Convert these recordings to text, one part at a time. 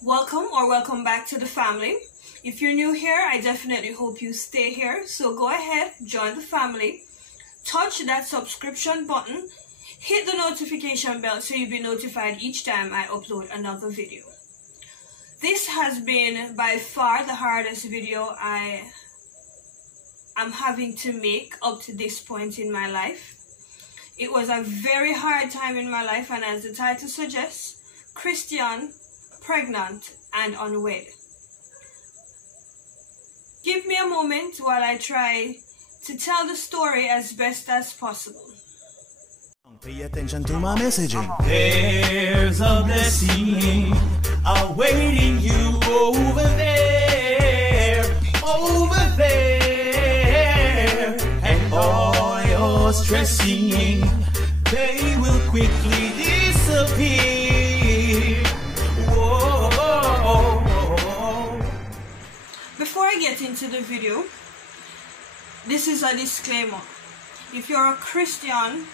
Welcome back to the family. If you're new here, I definitely hope you stay here. So go ahead, join the family, touch that subscription button, hit the notification bell so you'll be notified each time I upload another video. This has been by far the hardest video I am having to make up to this point in my life. It was a very hard time in my life, and as the title suggests, Christian, pregnant, and unwed. Give me a moment while I try to tell the story as best as possible. Pay attention to my messaging. There's a blessing awaiting you over there, and all your stressing, they will quickly disappear. Whoa. Before I get into the video, this is a disclaimer. If you're a Christian,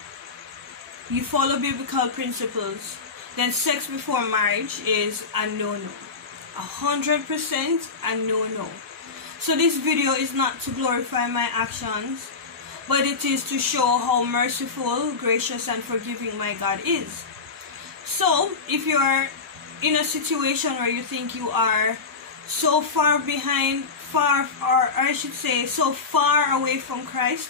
you follow biblical principles, then sex before marriage is a no-no. 100% a no-no. So this video is not to glorify my actions, but it is to show how merciful, gracious, and forgiving my God is. So if you're in a situation where you think you are so far away from Christ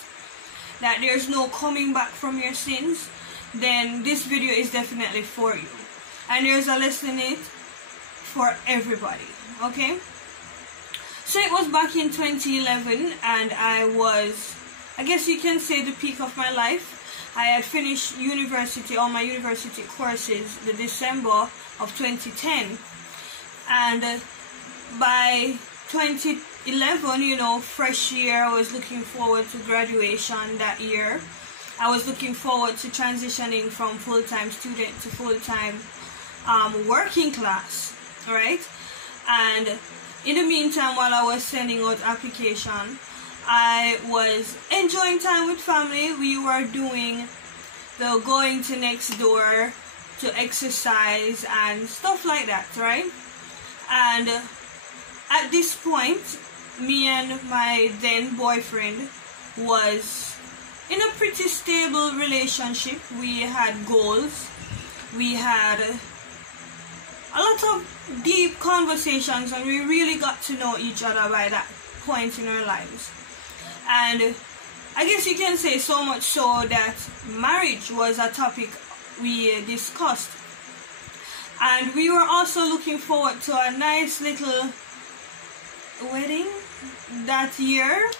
that there's no coming back from your sins, then this video is definitely for you. And there's a lesson in it for everybody, okay? So it was back in 2011, and I guess you can say, the peak of my life. I had finished university, all my university courses, the December of 2010. And by 2011, fresh year, I was looking forward to graduation that year. I was looking forward to transitioning from full-time student to full-time working class, right? And in the meantime, while I was sending out application, I was enjoying time with family. We were doing the going to next door to exercise and stuff like that, right? And at this point, me and my then boyfriend was in a pretty stable relationship. We had goals. We had a lot of deep conversations, and we really got to know each other by that point in our lives. And I guess you can say so much so that marriage was a topic we discussed. And we were also looking forward to a nice little wedding that year,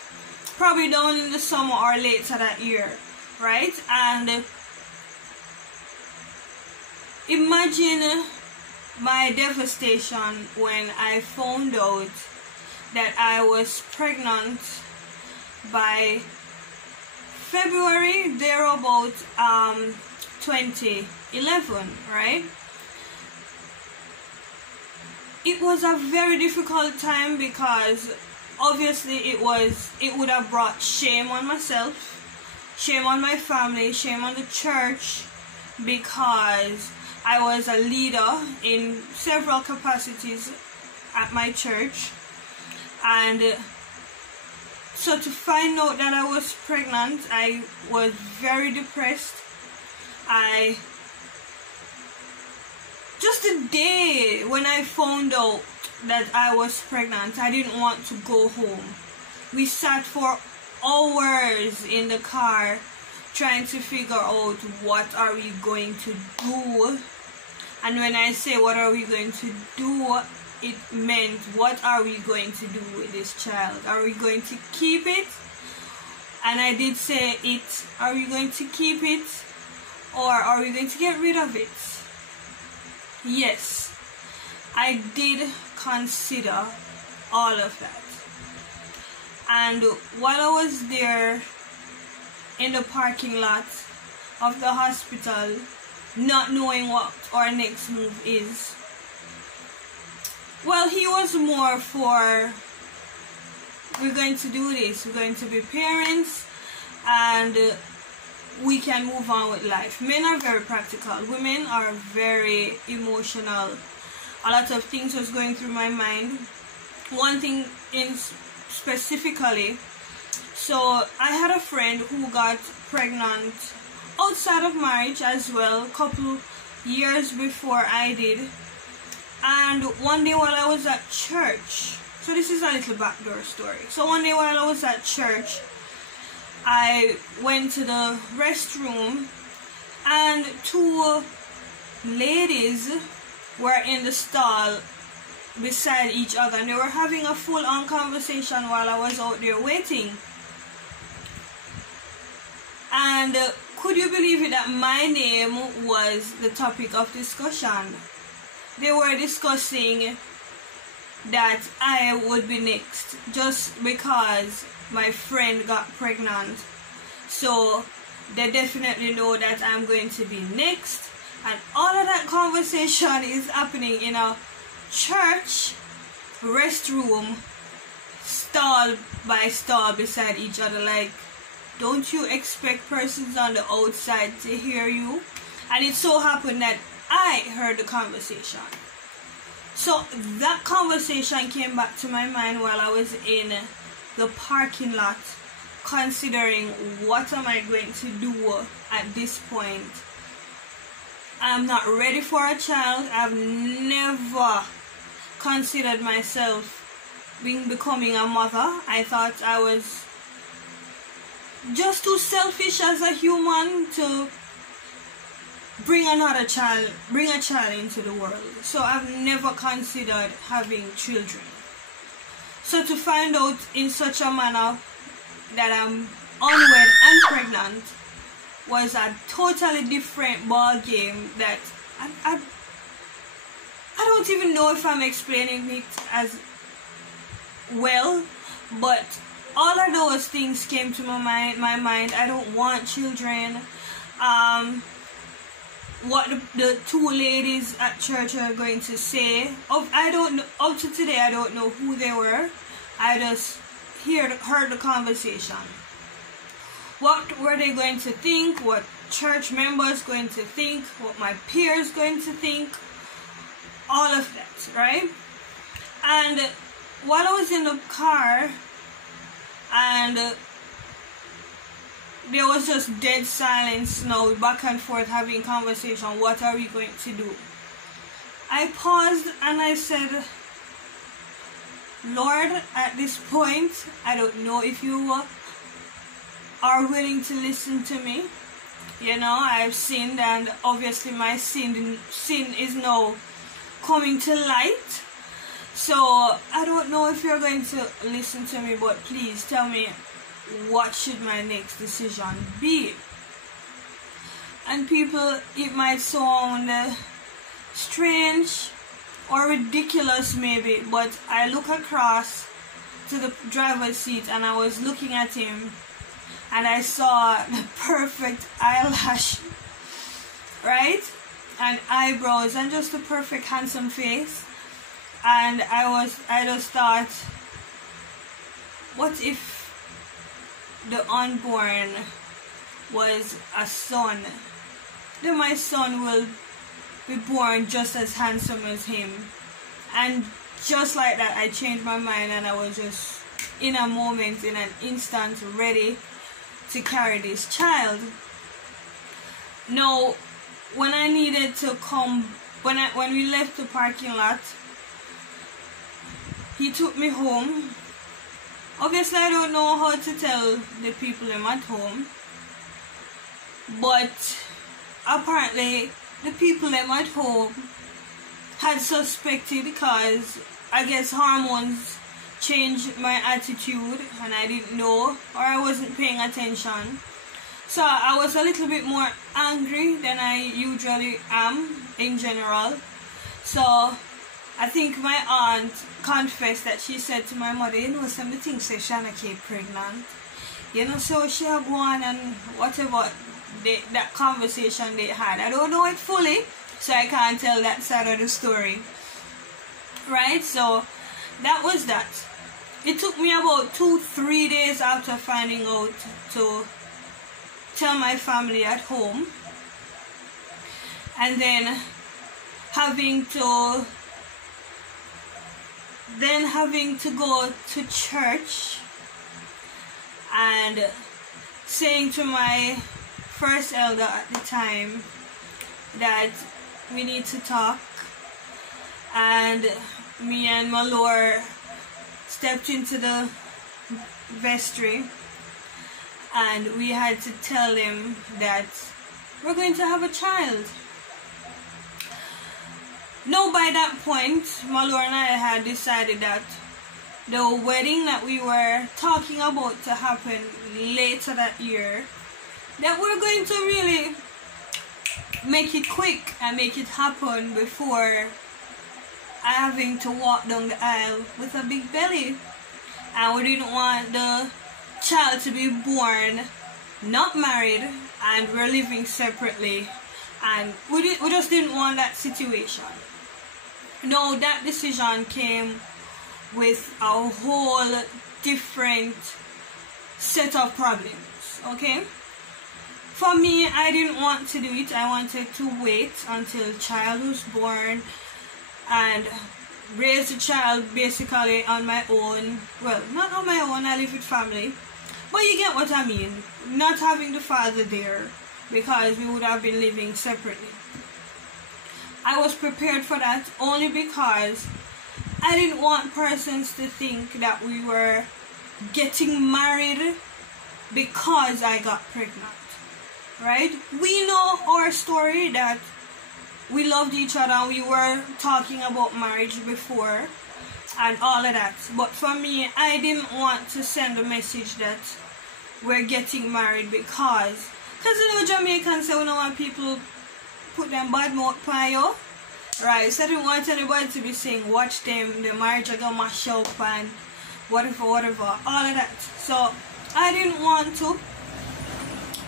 probably down in the summer or later that year, right? And imagine my devastation when I found out that I was pregnant by February, thereabout, 2011, right? It was a very difficult time because obviously it would have brought shame on myself, shame on my family, shame on the church, because I was a leader in several capacities at my church. And so to find out that I was pregnant, I was very depressed. Just the day when I found out that I was pregnant, I didn't want to go home. We sat for hours in the car trying to figure out what are we going to do. And when I say what are we going to do, it meant what are we going to do with this child? Are we going to keep it? And I did say it. Are we going to keep it, or are we going to get rid of it? Yes, I did consider all of that. And while I was there in the parking lot of the hospital, not knowing what our next move is, well, he was more for, we're going to do this, we're going to be parents, and we can move on with life. Men are very practical. Women are very emotional. a lot of things was going through my mind. One thing in specifically, so I had a friend who got pregnant outside of marriage as well, a couple years before I did. And one day while I was at church, so this is a little backdoor story. So one day while I was at church, I went to the restroom and two ladies were in the stall beside each other, and they were having a full-on conversation while I was out there waiting. And could you believe it that my name was the topic of discussion? They were discussing that I would be next just because my friend got pregnant. So they definitely know that I'm going to be next. And all of that conversation is happening in a church restroom, stall by stall beside each other. Like, don't you expect persons on the outside to hear you? And it so happened that I heard the conversation. So that conversation came back to my mind while I was in the parking lot, considering what am I going to do at this point. I'm not ready for a child. I've never considered myself becoming a mother. I thought I was just too selfish as a human to bring a child into the world. So I've never considered having children. So to find out in such a manner that I'm unwed and pregnant was a totally different ball game that I don't even know if I'm explaining it as well, but all of those things came to my mind. I don't want children. What the two ladies at church are going to say, I don't know. Up to today, I don't know who they were. I just heard the conversation. What were they going to think? What church members going to think? What my peers going to think? All of that, right? And while I was in the car, and there was just dead silence now, back and forth having conversation. What are we going to do? I paused and I said, Lord, at this point, I don't know if you are willing to listen to me. You know, I've sinned, and obviously my sin is now coming to light. So I don't know if you're going to listen to me, but please tell me, what should my next decision be? And people, it might sound strange or ridiculous maybe, but I look across to the driver's seat and I was looking at him and I saw the perfect eyelash, right? And eyebrows and just a perfect handsome face. And I just thought, what if the unborn was a son? Then my son will be born just as handsome as him. And just like that, I changed my mind and I was just in a moment, in an instant, ready to carry this child. Now, when I needed to come, when we left the parking lot, he took me home. Obviously, I don't know how to tell the people I'm at home, but apparently the people I'm at home had suspected, because I guess hormones changed my attitude and I didn't know, or I wasn't paying attention. So I was a little bit more angry than I usually am in general. So I think my aunt confessed that she said to my mother, you know, some things say Shana came pregnant. You know, so she had gone and whatever that conversation they had. I don't know it fully, so I can't tell that side of the story. Right? So that was that. It took me about 2-3 days after finding out to tell my family at home. And then having to then having to go to church and saying to my first elder at the time that we need to talk, and me and my Lord stepped into the vestry and we had to tell him that we're going to have a child. Now by that point, my Lord and I had decided that the wedding that we were talking about to happen later that year, that we're going to really make it quick and make it happen before having to walk down the aisle with a big belly. And we didn't want the child to be born not married and we're living separately, and we just didn't want that situation. No, that decision came with a whole different set of problems, okay? For me, I didn't want to do it. I wanted to wait until the child was born and raise the child basically on my own. Well, not on my own, I live with family, but you get what I mean. Not having the father there, because we would have been living separately. I was prepared for that only because I didn't want persons to think that we were getting married because I got pregnant, right? We know our story, that we loved each other, we were talking about marriage before and all of that. But for me, I didn't want to send a message that we're getting married because you know Jamaicans say we don't want people put them bad mouth on you, right? So I didn't want anybody to be saying watch them, the marriage are gonna mash up and whatever, all of that. So I didn't want to,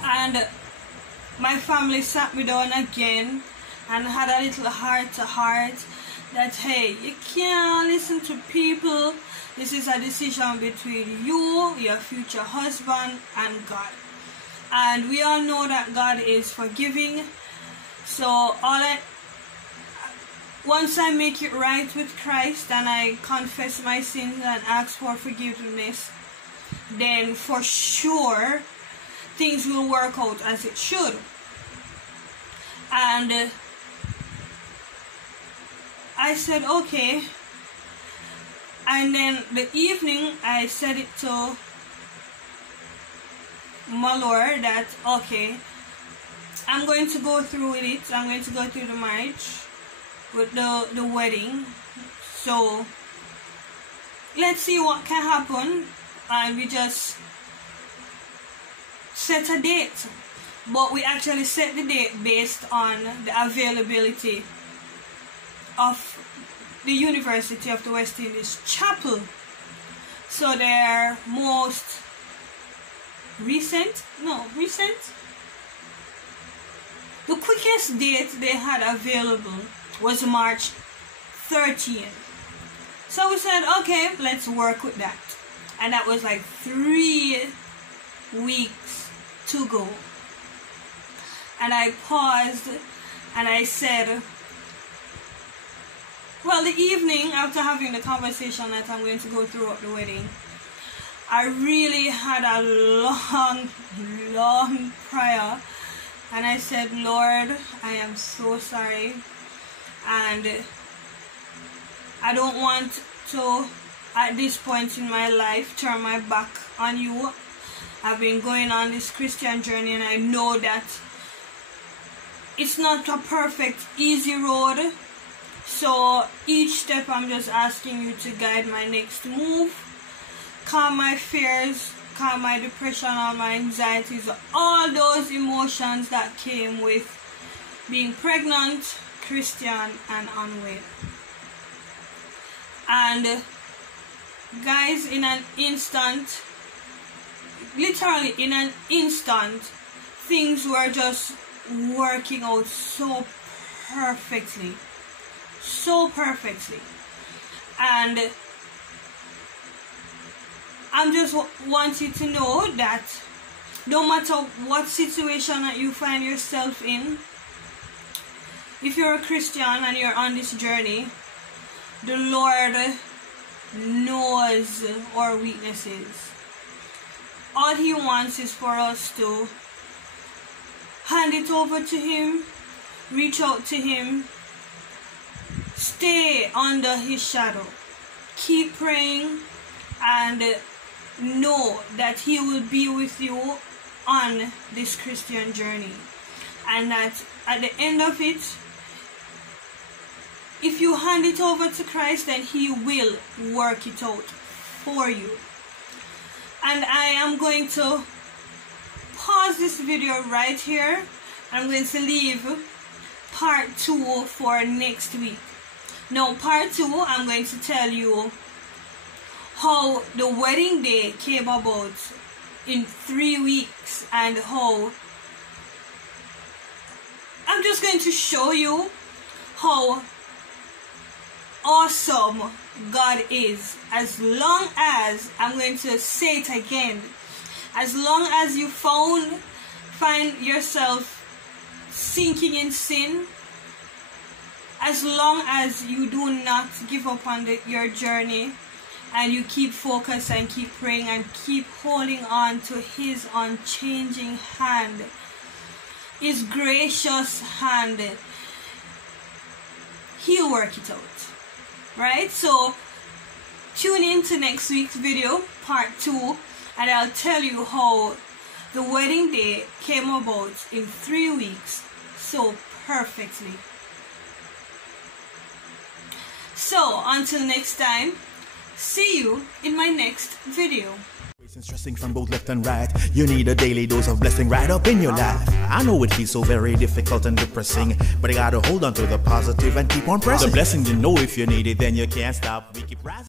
and my family sat me down again and had a little heart to heart that, hey, you can't listen to people. This is a decision between you, your future husband, and God. And we all know that God is forgiving. So once I make it right with Christ and I confess my sins and ask for forgiveness, then for sure things will work out as it should. And I said okay, and then the evening I said it to my Lord that okay, I'm going to go through with it. I'm going to go through the marriage with the wedding, so let's see what can happen. And we just set a date, but we actually set the date based on the availability of the University of the West Indies Chapel. So their most recent, the quickest date they had available was March 13th. So we said, okay, let's work with that. And that was like 3 weeks to go. And I paused and I said, well, the evening after having the conversation that I'm going to go throughout the wedding, I really had a long prayer. And I said, Lord, I am so sorry. And I don't want to, at this point in my life, turn my back on you. I've been going on this Christian journey and I know that it's not a perfect, easy road. So each step I'm just asking you to guide my next move, calm my fears, calm my depression, all my anxieties, all those emotions that came with being pregnant, Christian, and unwed. And guys, in an instant, literally in an instant, things were just working out so perfectly. And I'm just want you to know that no matter what situation that you find yourself in, if you're a Christian and you're on this journey, the Lord knows our weaknesses. All He wants is for us to hand it over to Him, reach out to Him, stay under His shadow, keep praying, and know that He will be with you on this Christian journey, and that at the end of it, if you hand it over to Christ, then He will work it out for you. And I am going to pause this video right here. I'm going to leave part 2 for next week. Now, part 2, I'm going to tell you how the wedding day came about in 3 weeks, and how I'm just going to show you how awesome God is. As long as, I'm going to say it again, as long as you find yourself sinking in sin, as long as you do not give up on your journey, and you keep focused and keep praying and keep holding on to His unchanging hand, His gracious hand, He'll work it out. Right? So tune in to next week's video, part 2, and I'll tell you how the wedding day came about in 3 weeks so perfectly. So until next time, see you in my next video. Stressing from both left and right, you need a daily dose of blessing right up in your life. I know it feels so very difficult and depressing, but you gotta hold on to the positive and keep on pressing. The blessing, you know, if you need it, then you can't stop. We keep rising.